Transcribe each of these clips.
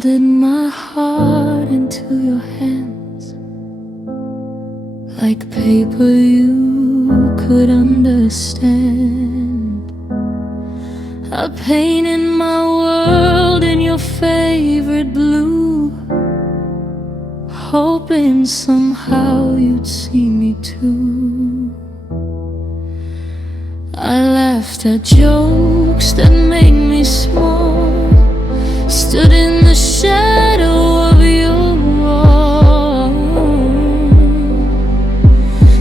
molded my heart into your hands, like paper you could understand. I painted my world in your favorite blue, hoping somehow you'd see me too. I laughed at jokes that made me small, stood in the shadow of your wall.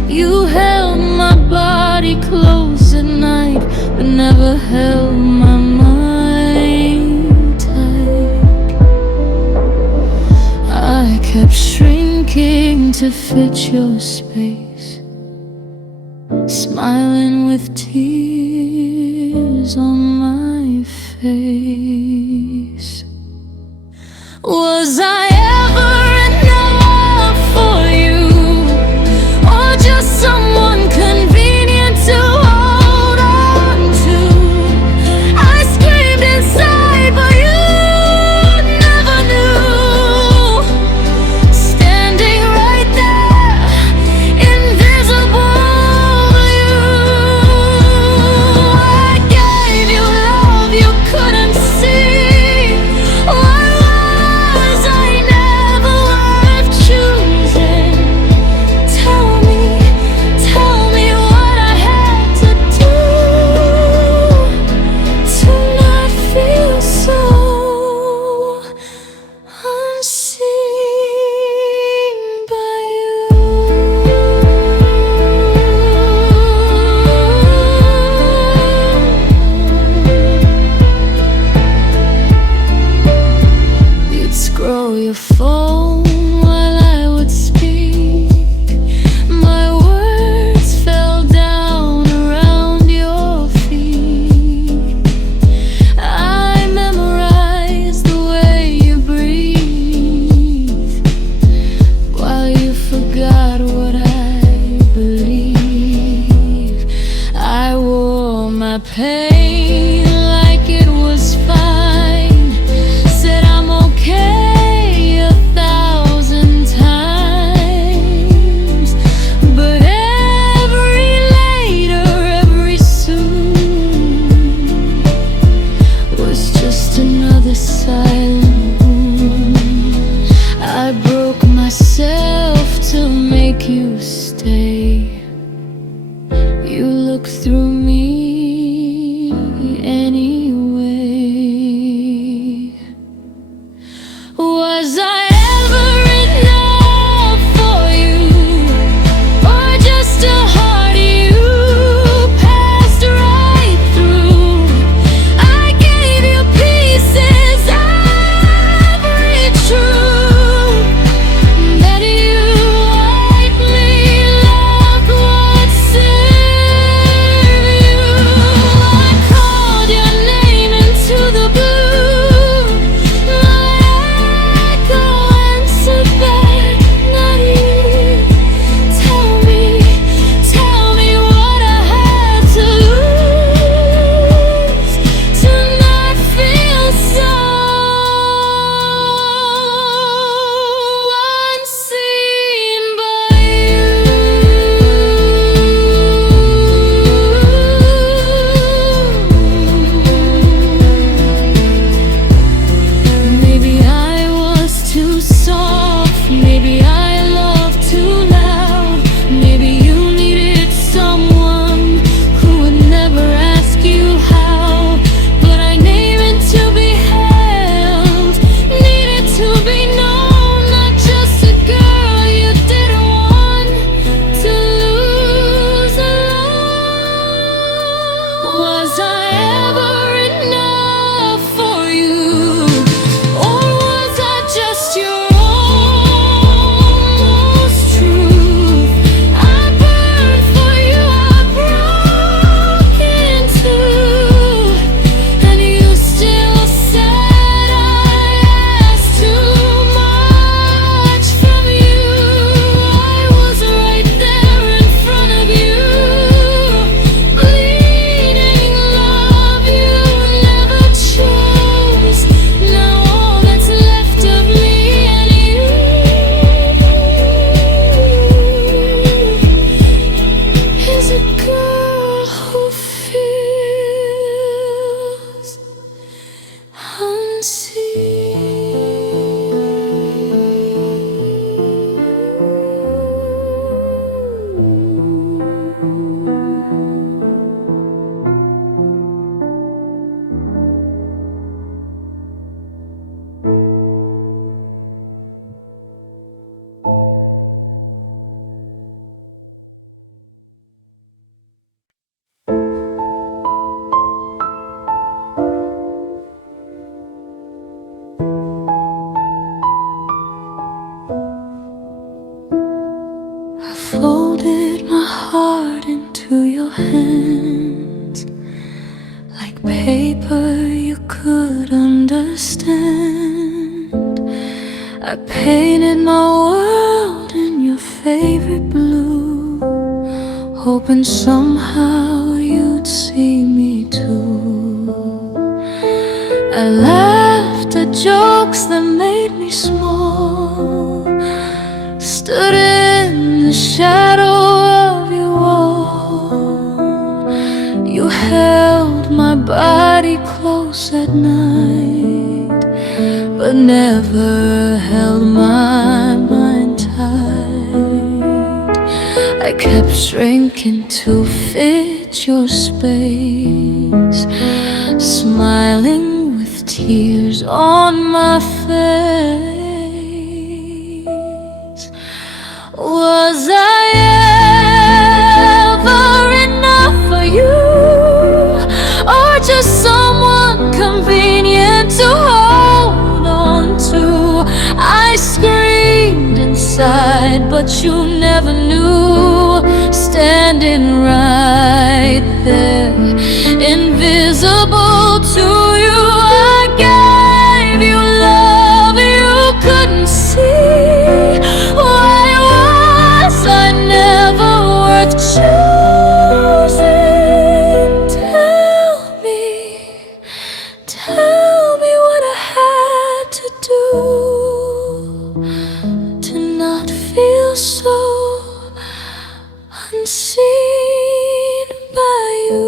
You held my body close at night, but never held my mind tight. I kept shrinking to fit your space, smiling with tears on my face. Was I ever enough for you, or just someone convenient to hold on to? I screamed inside, but you never knew. Standing right there, invisible to you. I gave you love you couldn't see. Why was I never worth choosing? Tell me what I had to do to not feel so unseen by you. You'd scroll your phone while I would speak. My words fell down around your feet. I memorized the way you breathe, while you forgot what I believe. I wore my pain like it was fine, said I'm okay 1,000 times, but every later, every soon was just another silent wound. I broke myself to make you stay. You look through me anyway. Was I ever enough for you, or just a heart you passed right through? I gave you pieces, every truth that you wiped me. Look what's in heart into your hands, like paper you could understand. I painted my world in your favorite blue, hoping somehow you'd see me too. I laughed at jokes that made me small, stood in the shadow of your wall. You held my body close at night, but never held my mind tight. I kept shrinking to fit your space, smiling with tears on my face. Was I ever enough for you, or just someone convenient to hold on to? I screamed inside, but you never knew. Standing right there, invisible to you, I gave you love you couldn't see. Why was I never worth choosing? Tell me what I had to do to not feel so unseen by you.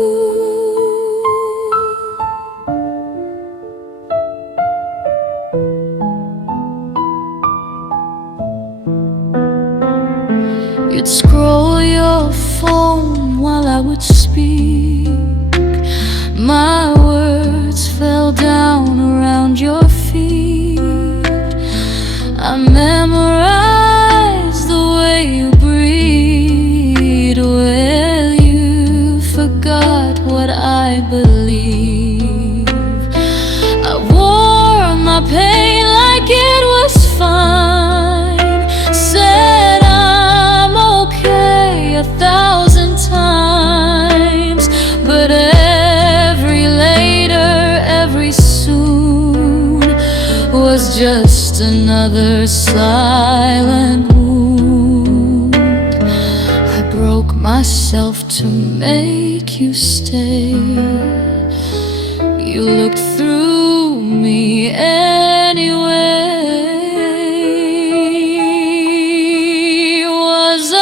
You'd scroll your phone while I would speak. My words fell down around your feet. I memorized the way you breathe. Well, you forgot what I believe. I wore my pain like it was fine, said I'm okay 1,000 times, but every later, every soon was just another silent wound. I broke myself to make you stay. You looked through me anyway. Was I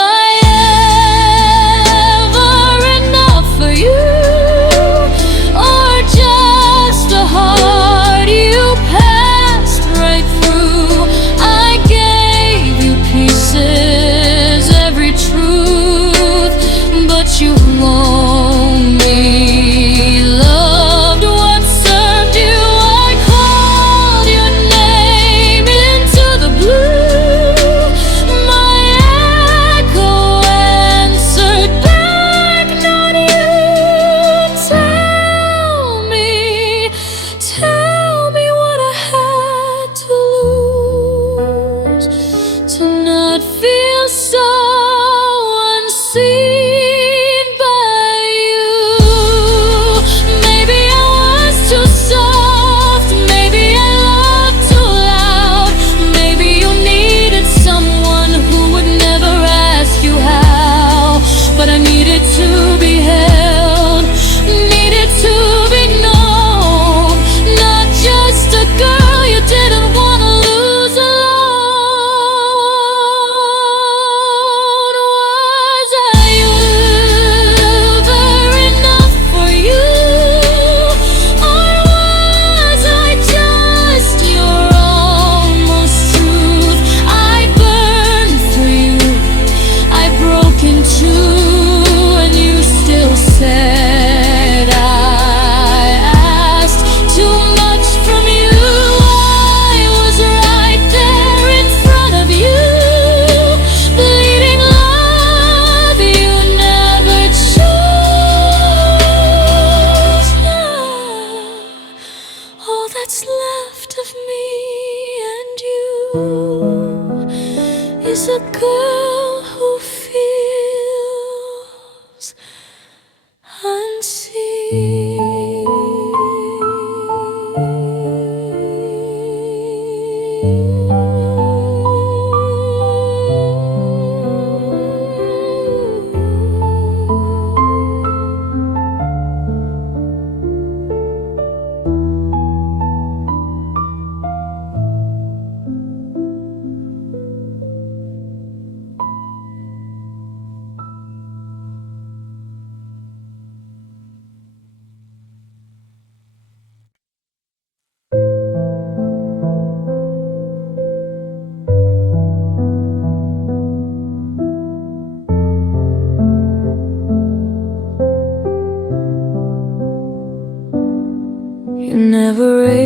ever enough for you, or just a heart you passed right through? I gave you pieces, every truth, but you only loved what served you. I call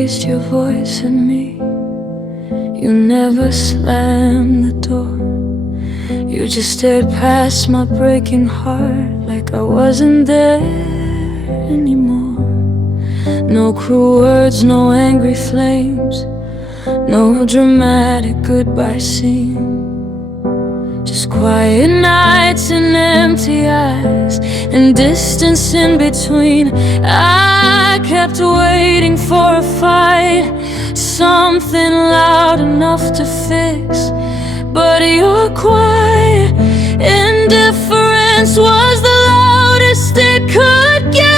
raised your voice at me. You never slammed the door. You just stared past my breaking heart like I wasn't there anymore. No cruel words, no angry flames, no dramatic goodbye scene. Just quiet nights and empty eyes and distance in between. I kept waiting for a fight, something loud enough to fix. But your quiet indifference was the loudest it could get.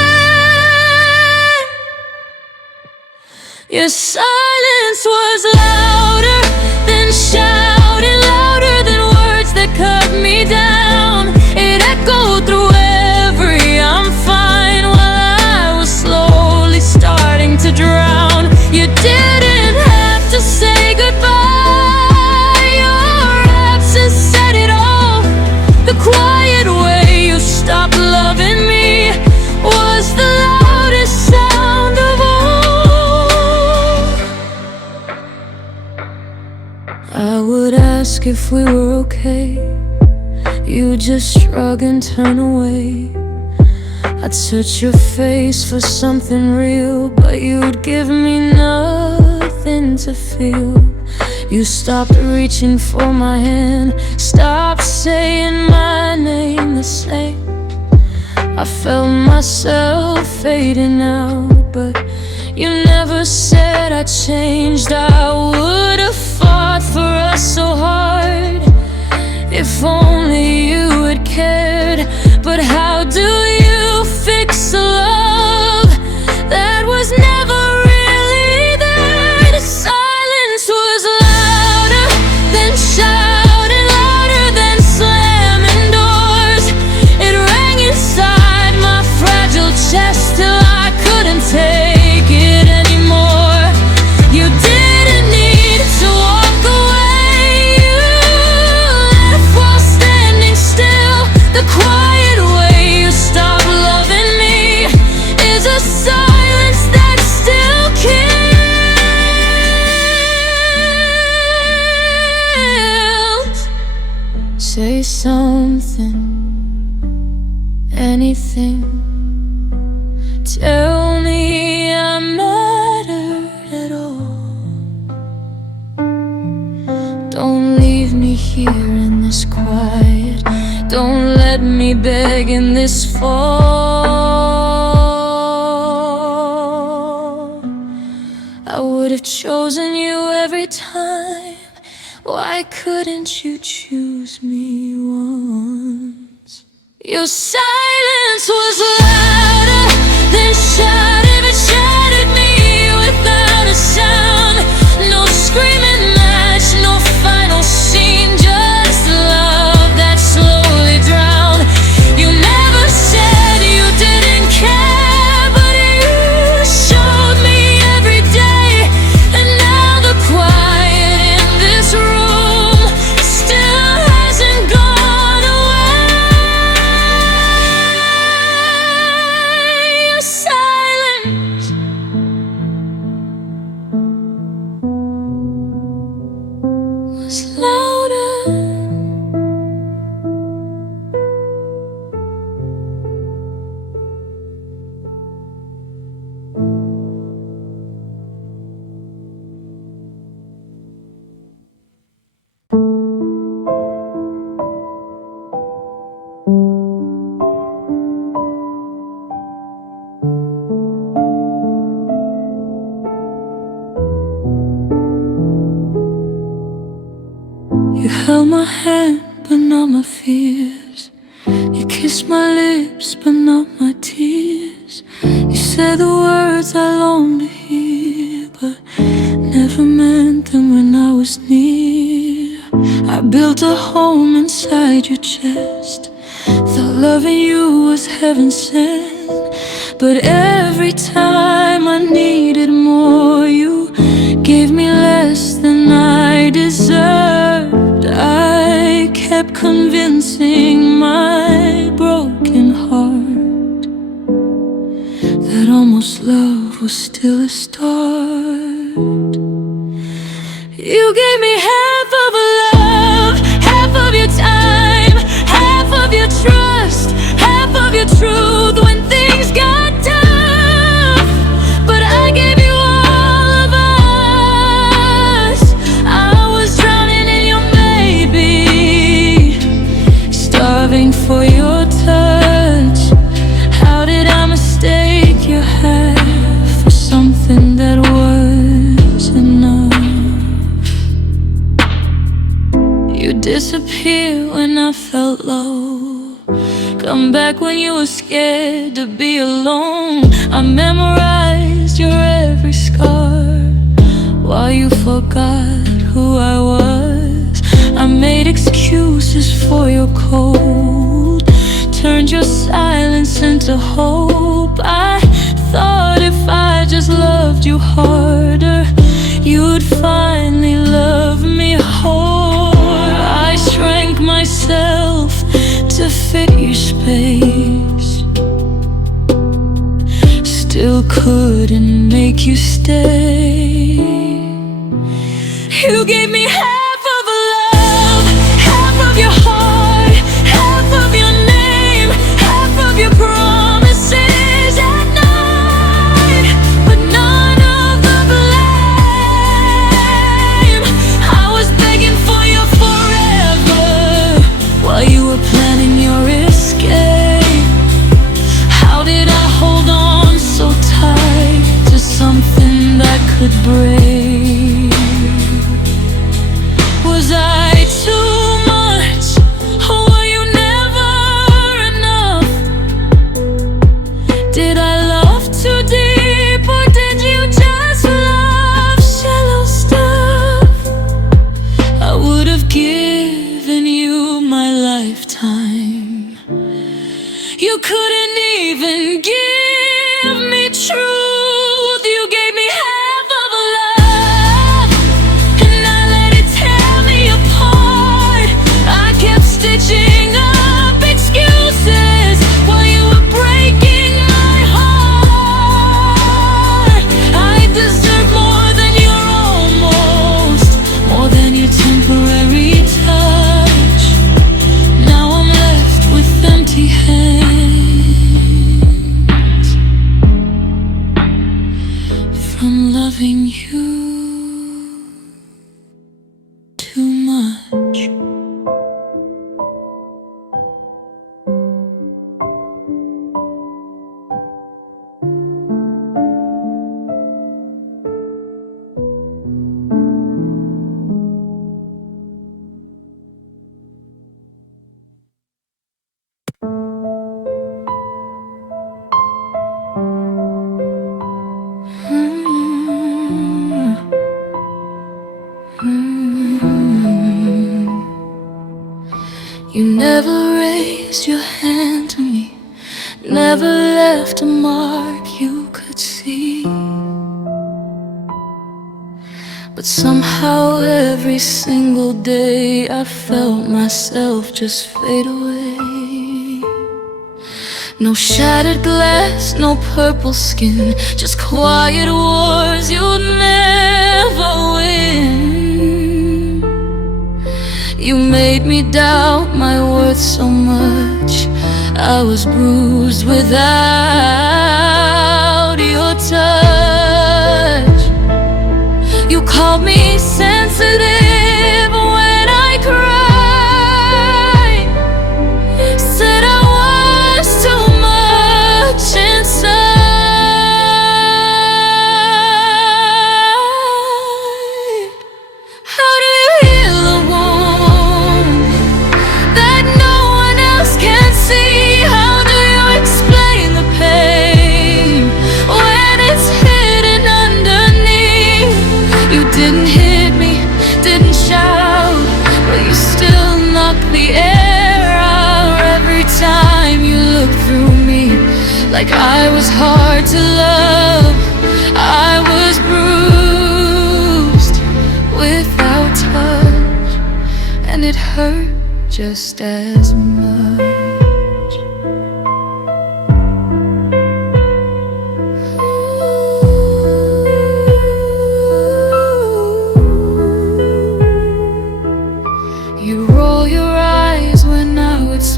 Your silence was louder than shouting, louder than words that cut me down. It echoed through every "I'm fine" while I was slowly starting to drown. You didn't have to say goodbye, your absence said it all. The quiet way you stopped loving me was the loudest sound of all. I would ask if we were okay, you just shrug and turn away. I'd search your face for something real, but you'd give me nothing to feel. You stopped reaching for my hand, stopped saying my name the same. I felt myself fading out, but you never said I changed. I would have fought for us so hard if only you had cared. But how do you fix a love that was never really there? The silence was louder than shouting, louder than slamming doors. It rang inside my fragile chest till I couldn't take it anymore. You didn't need to walk away, you left while standing still. The quiet way you stopped loving me is a silence that still kills. Say something, anything. Tell me I mattered at all. Don't leave me here in this quiet. Don't let me beg in this fall. I would have chosen you every time. Why couldn't you choose me once? Your silence was louder than shouting, but shattered me without a sound. No screaming match, no final scene, just love that slowly drowned. You never said you didn't care, but you showed me every day. And now the quiet in this room still hasn't gone away. Your silence was louder. You held my hand, but not my fears. You kissed my lips, but not my tears. You said the words I longed to hear, but never meant them when I was near. I built a home inside your chest, thought loving you was heaven sent. But every time I needed more, you gave me less than I deserved. I kept convincing my broken heart that almost love was still a start. You gave me half of a love, half of your time, half of your trust, half of your truth when things got tough. But I gave you all of us. I was drowning in your maybe, starving for your touch. How did I mistake your half for something that was enough? You disappear when I felt low, come back when you were scared to be alone. I memorized your every scar while you forgot who I was. I made excuses for your cold, turned your silence into hope. I thought if I just loved you harder, you'd finally love me whole. I shrank myself to fit your space, still couldn't make you stay. You gave me half of a love, half of your heart, half of your name, half of your promises at night, but none of the blame. I was begging for your forever while you were planning your escape. How did I hold on so tight to something that could break? Was I too much, or were you never enough? Did I love too deep, or did you just love shallow stuff? I would have given you my lifetime. You couldn't even give me truth. You gave me half of a love, and I let it tear me apart. I kept stitching up excuses while you were breaking my heart. I deserve more than your almost, more than your temporary touch. Now I'm left with empty hands from loving you too much. You never raised your hand to me, never left a mark you could see. But somehow every single day I felt myself just fade away. No shattered glass, no purple skin, just quiet wars you'll never win. You made me doubt my worth so much. I was bruised without your touch. You called me sensitive when I cried, said I was too much inside. How do you heal a wound that no one else can see? How do you explain the pain when it's hidden underneath? You didn't hit me, didn't shout, but you still knocked the air out every time you looked through me. Like I was hard to love, I was bruised without touch, and it hurt just as much.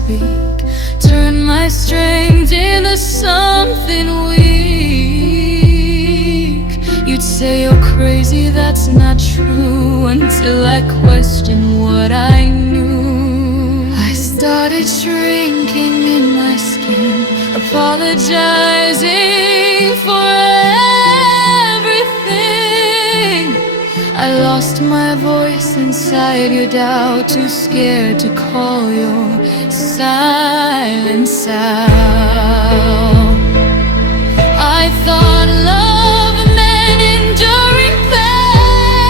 speak, turn my strength into something weak. You'd say you're crazy, that's not true, until I question what I knew. I started shrinking in my skin, apologizing for everything. I lost my voice inside your doubt, too scared to call your silence out. I thought love meant enduring pain,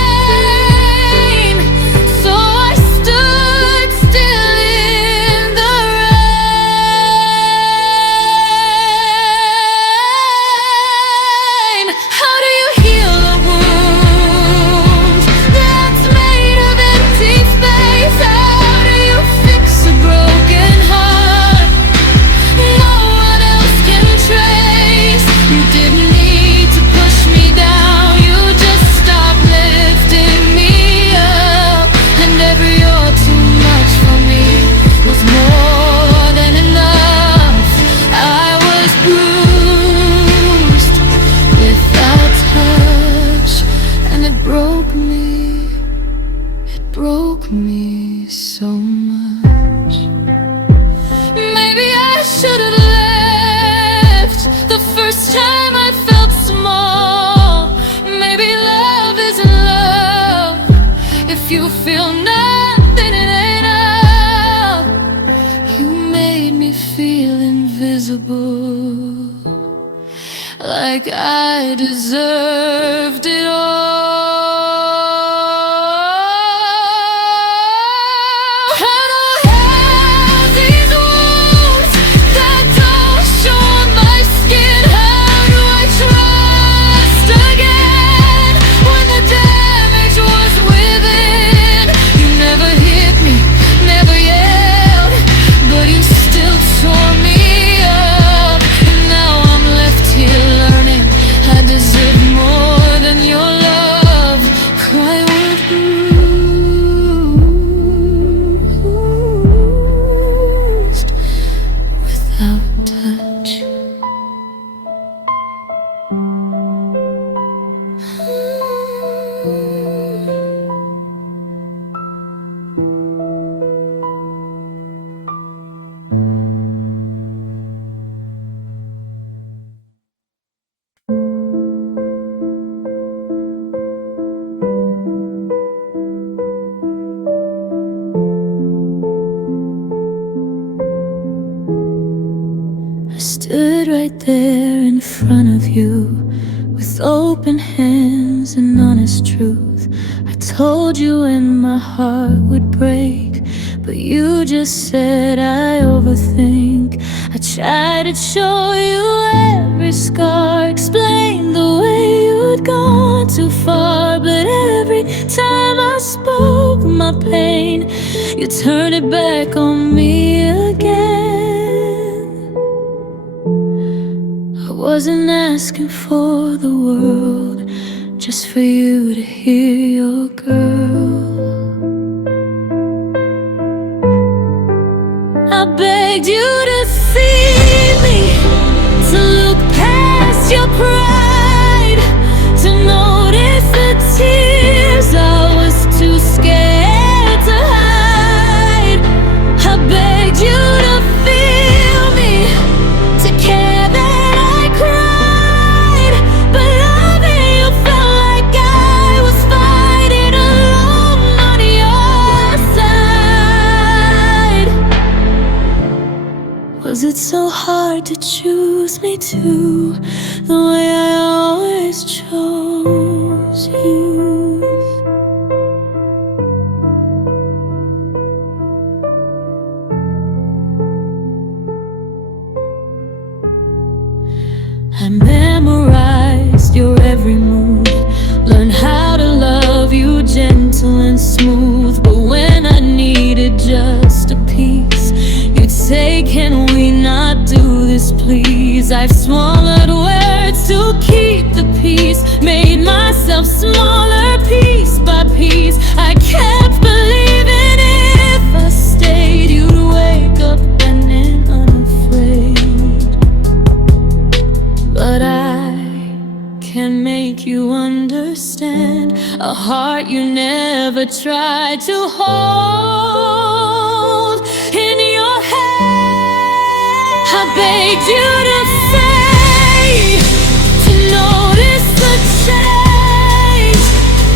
so I stood still in the rain. How do you heal a wound that's made of empty space? How do you fix a broken heart no one else can trace? You didn't need to push me down, you just stopped lifting me up. And every "you're too much for me" was more than enough. I was bruised without touch, and it broke me so much. Maybe I should have left the first time I felt small. Maybe love isn't love if you feel nothing, it ain't up. You made me feel invisible, like I deserved it all. How do I have these wounds that don't show on my skin? How do I trust again when the damage was within? You never hit me, never yelled, but you still tore me up. And now I'm left here learning I deserve more than your love. I was bruised without touch. I stood right there in front of you with open hands and honest truth. I told you when my heart would break, but you just said I overthink. I tried to show you every scar, explain the way you'd gone too far, but every time I spoke my pain, you turned it back on me again. I wasn't asking for the world, just for you to hear your girl. I begged you to see me, to look past your pride, to notice the tears I was too scared to hide. I begged you to feel me, to care that I cried, but loving you felt like I was fighting alone on your side. Was it so hard to choose me too, the way I always chose you? I memorized your every move, learned how to love you gentle and smooth. But when I needed just a piece, you'd say, can we not do this please? I've swallowed words to keep the peace, made myself smaller piece by piece. I kept believing if I stayed, you'd wake up and never tried to hold in your hand. I begged you to stay, to notice the change.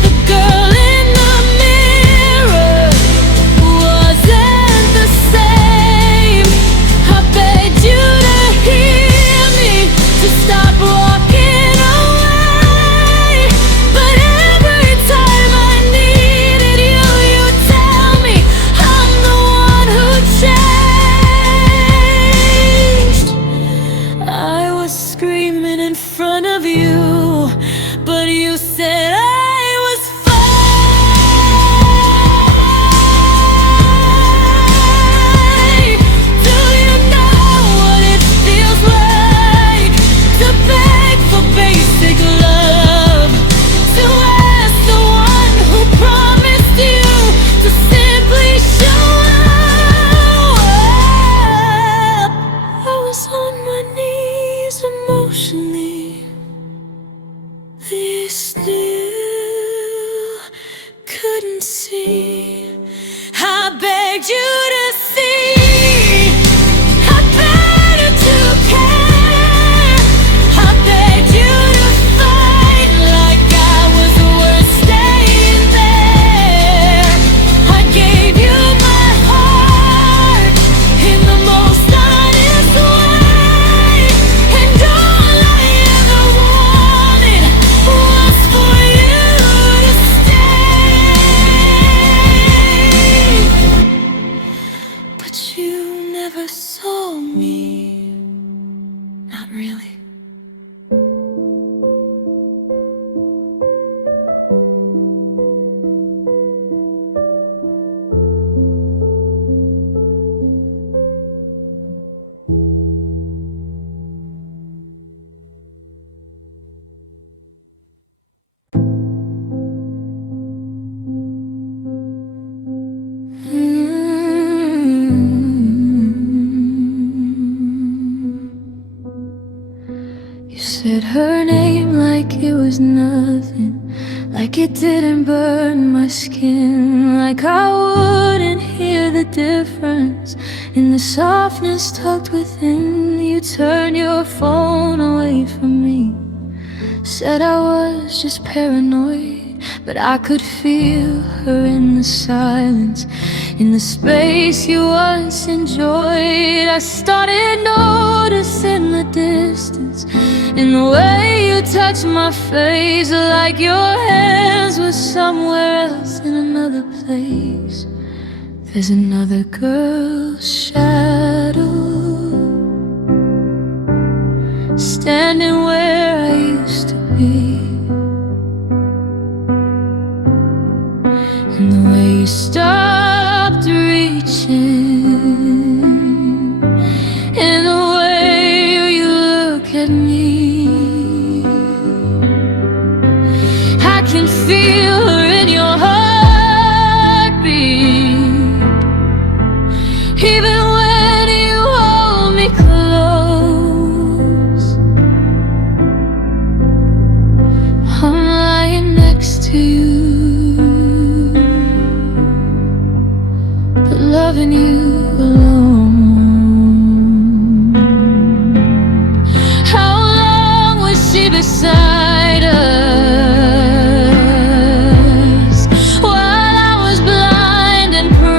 The girl in the mirror wasn't the same. I begged you to hear me, to stop walking away. But every time I needed you, you tell me I'm the one who changed. I was screaming in front of you, but you said I was fine. Do you know what it feels like to beg for basic love? To ask the one who promised you to simply show up. I was on my knees emotionally. You still couldn't see. I begged you to see. I begged to care. I begged you to fight like I was worth staying there. I gave you my heart in the most honest way, and all I ever wanted was for you to stay. But you never saw me, not really. You said her name like it was nothing, like it didn't burn my skin, like I wouldn't hear the difference in the softness tucked within. You turned your phone away from me, said I was just paranoid, but I could feel her in the silence, in the space you once enjoyed. I started noticing the distance in the way you touched my face, like your hands were somewhere else in another place. There's another girl's shadow standing where I used to be, and the way you stopped reaching, and the way you look at me, I can feel her in your heartbeat, even when you hold me close. I'm lying next to you, but loving you alone. How long was she beside us while I was blind and proud?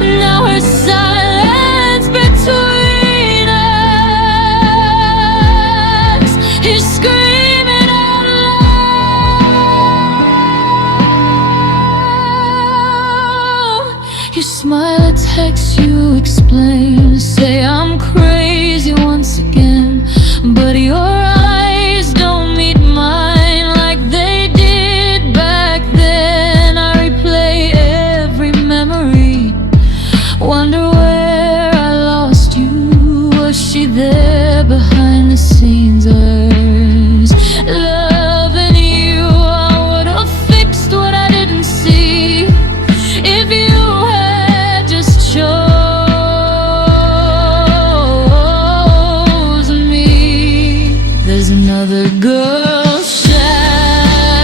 Now her silence between us is screaming out loud. You smile at text, you explain, say I'm crazy once again, but your eyes don't meet mine like they did back then. I replay every memory, wonder where I lost you. Was she there behind the scenes, ours loving you? I would have fixed what I didn't see if you had just chose me. There's another girl's shadow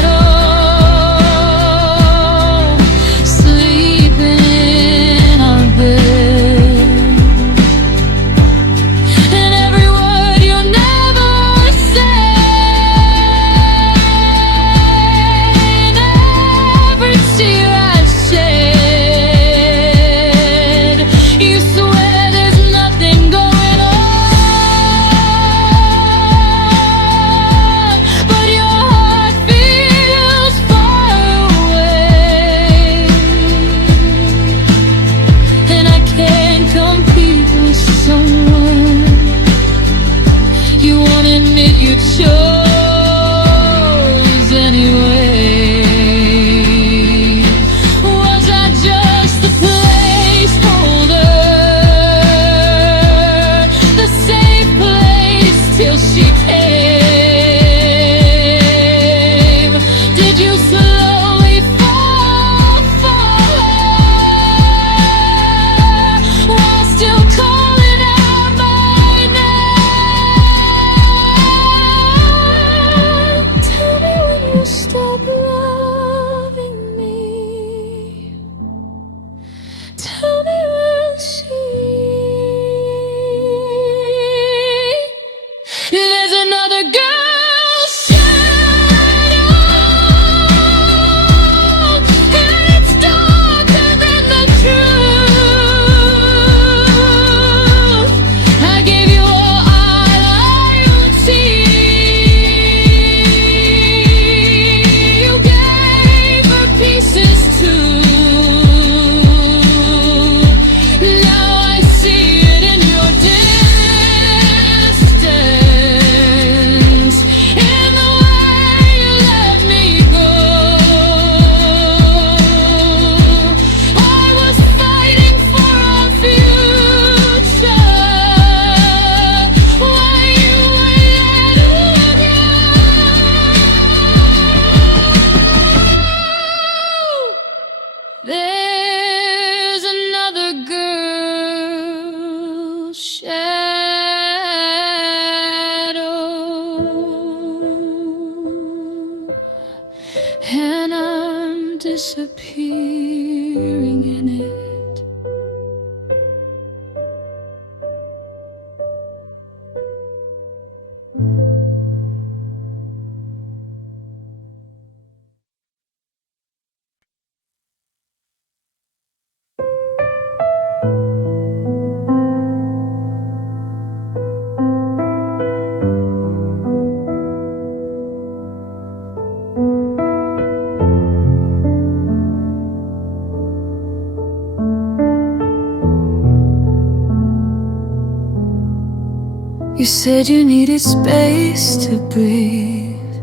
You said you needed space to breathe,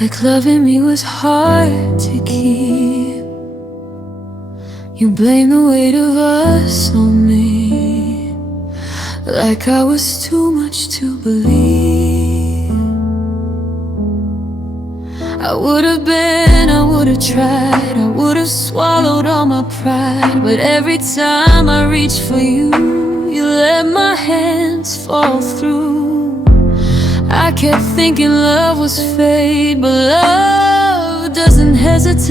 like loving me was hard to keep. You blame the weight of us on me, like I was too much to believe. I would've been, I would've tried, I would've swallowed all my pride, but every time I reach for you, you let my hands fall through. I kept thinking love was fate, but love doesn't hesitate.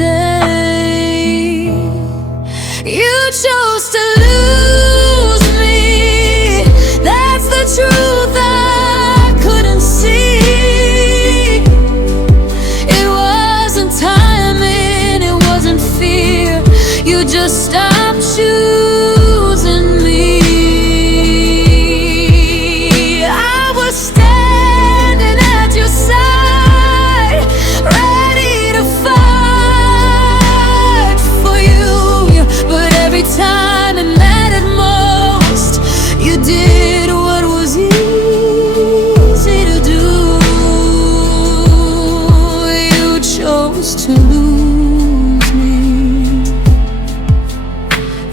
You chose to lose me, that's the truth I couldn't see. It wasn't timing, it wasn't fear, you just stopped choosing me. I was standing at your side, ready to fight for you, but every time it mattered most, you did what was easy to do. You chose to lose me,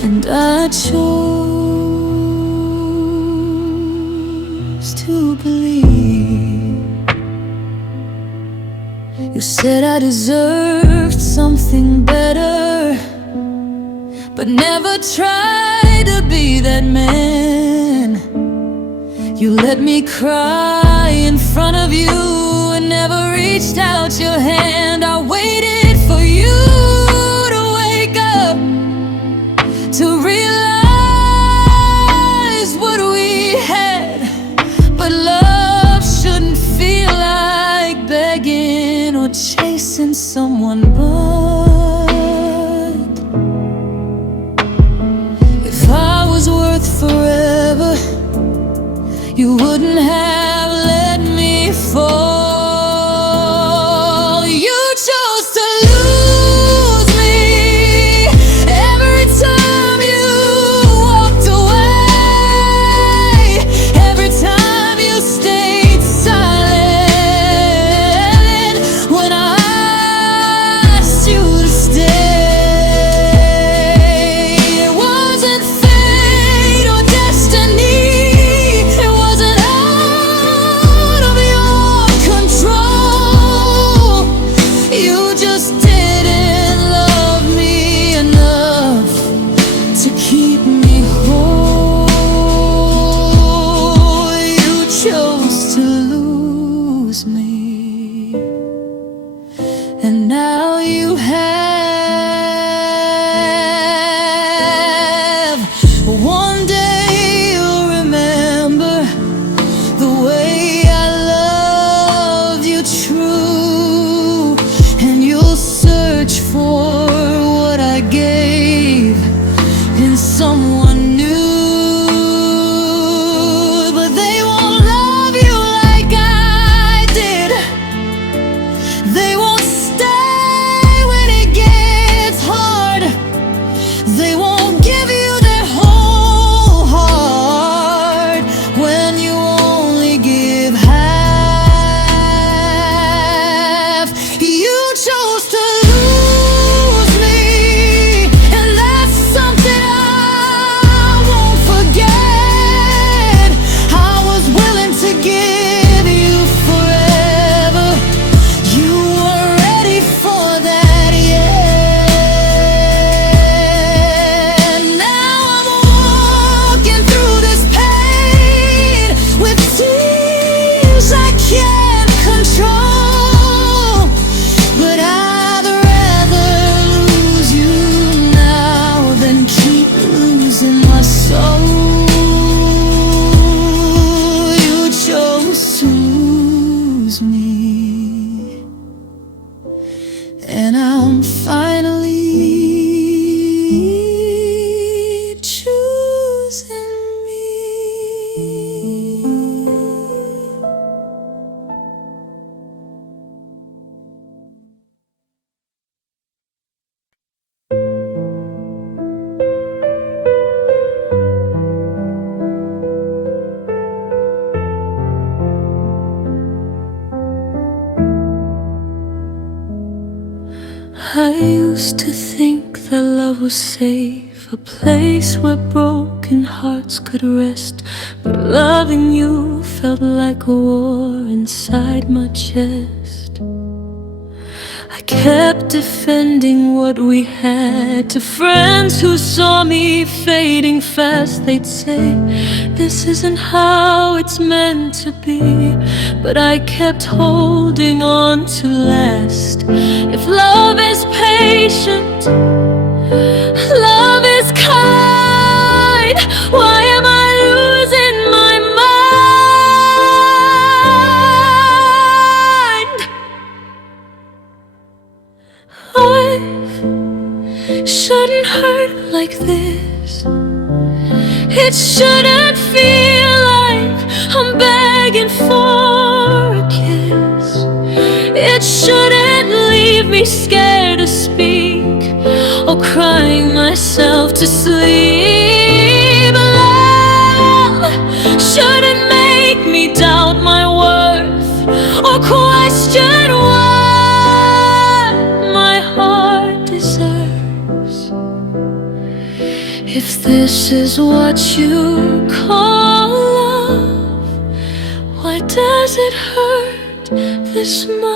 and I chose to believe. You said I deserved something better, but never tried to be that man. You let me cry in front of you and never reached out your hand. I waited for you to wake up, to realize what we had. But love shouldn't feel like begging or chasing someone but if I was worth forever, you wouldn't have let me fall. You chose to lose me every time you walked away, every time you stayed silent when I asked you to stay. It wasn't fate or destiny, it wasn't was safe, a place where broken hearts could rest. But loving you felt like a war inside my chest. I kept defending what we had to friends who saw me fading fast. They'd say, this isn't how it's meant to be. But I kept holding on to last. If love is patient, love is kind, why am I losing my mind? Life shouldn't hurt like this. It shouldn't feel like I'm begging for a kiss. It shouldn't leave me scared to speak or crying myself to sleep. Love shouldn't make me doubt my worth or question what my heart deserves. If this is what you call love, why does it hurt this much?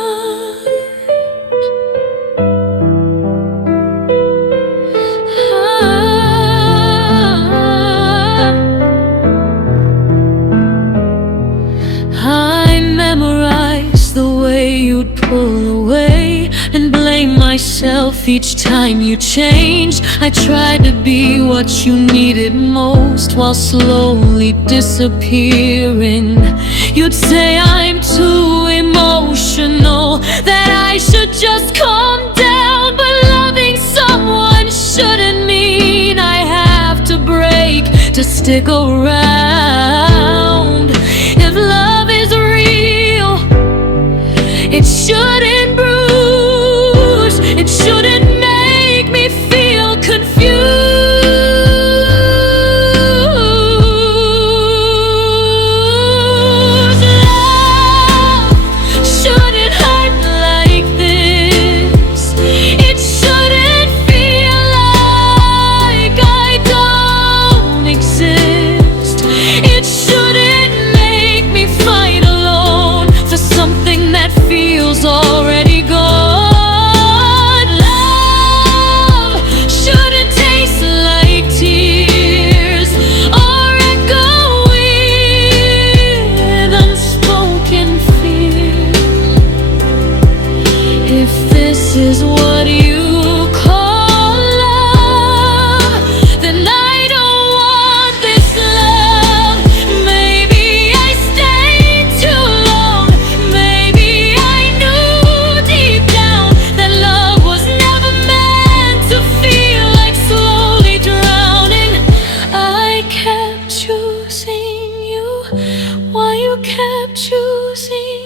I memorized the way you'd pull away and blame myself each time you changed. I tried to be what you needed most while slowly disappearing. You'd say I'm too emotional, that I should just calm down. But loving someone shouldn't mean I have to break to stick around. If love is real, it shouldn't bruise, it shouldn't make me feel confused. Love shouldn't hurt like this. It shouldn't feel like I don't exist. It shouldn't make me fight alone for something that feels already gone. Love shouldn't taste like tears or echo with unspoken fears. If this is what you call love, then I don't want this love. Maybe I stayed too long. Maybe I knew deep down that love was never meant to feel like slowly drowning. I kept choosing you while you kept choosing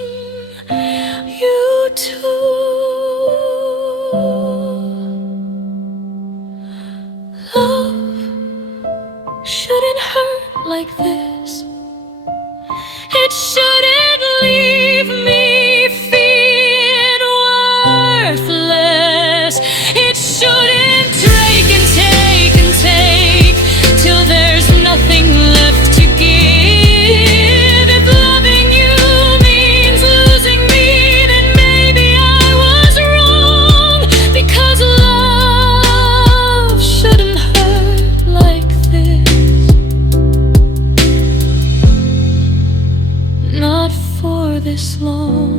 you too. Love shouldn't hurt like this. It shouldn't leave me feeling worthless. It shouldn't take and take and take till there's nothing left to give. If loving you means losing me, then maybe I was wrong. Because love shouldn't hurt like this. Not for this long.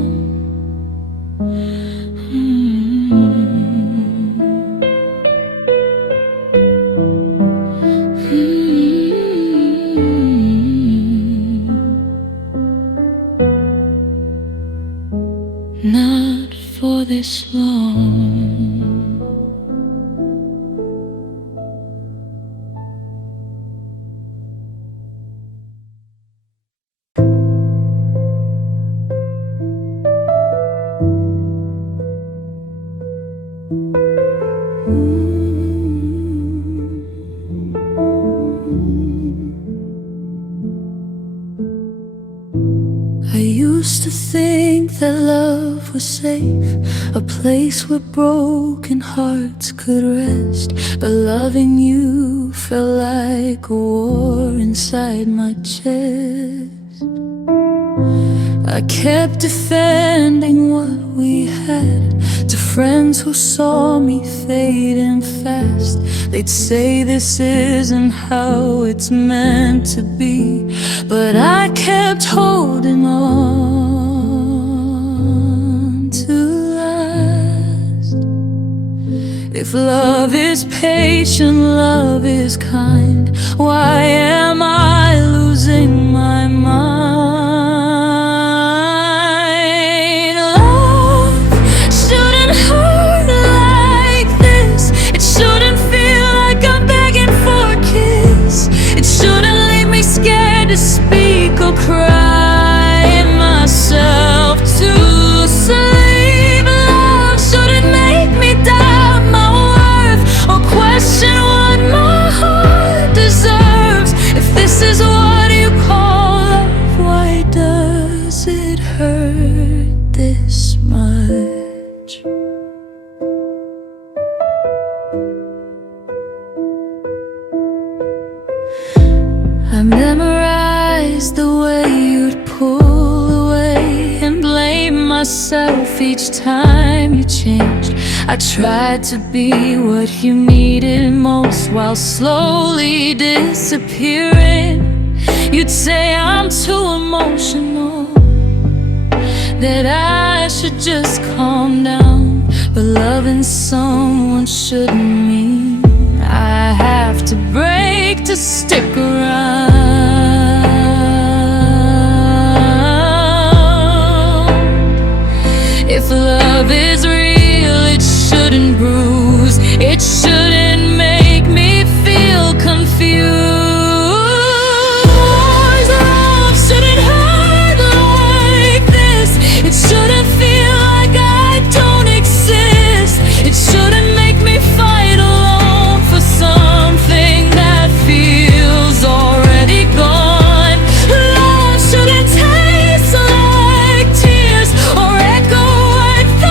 Not for this long. I used to think that love love was safe, a place where broken hearts could rest. But loving you felt like a war inside my chest. I kept defending what we had to friends who saw me fading fast. They'd say this isn't how it's meant to be, but I kept holding on to last. If love is patient, love is kind, why am I losing my mind? To speak or cry myself to sleep. Love shouldn't make me doubt my worth or question what my heart deserves. If this is what you call love, why does it hurt this much? I memorized the way you'd pull away and blame myself each time you changed. I tried to be what you needed most while slowly disappearing. You'd say I'm too emotional, that I should just calm down. But loving someone shouldn't mean I have to break to stick around. If love is real, it shouldn't bruise, it shouldn't make me feel confused. Love shouldn't hurt like this, it shouldn't feel like I don't exist. It shouldn't make me fight alone for something that feels already gone. Love shouldn't taste like tears or echo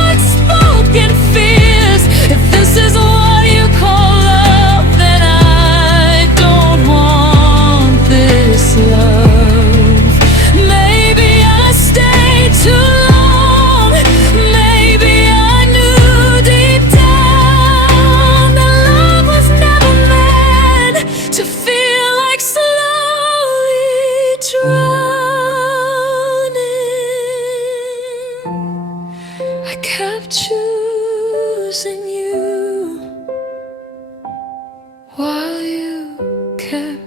unspoken fears. If this is what you call love, then I don't want this love. Maybe I stayed too long, maybe I knew deep down that love was never meant to feel like slowly drowning. I kept choosing you while you kept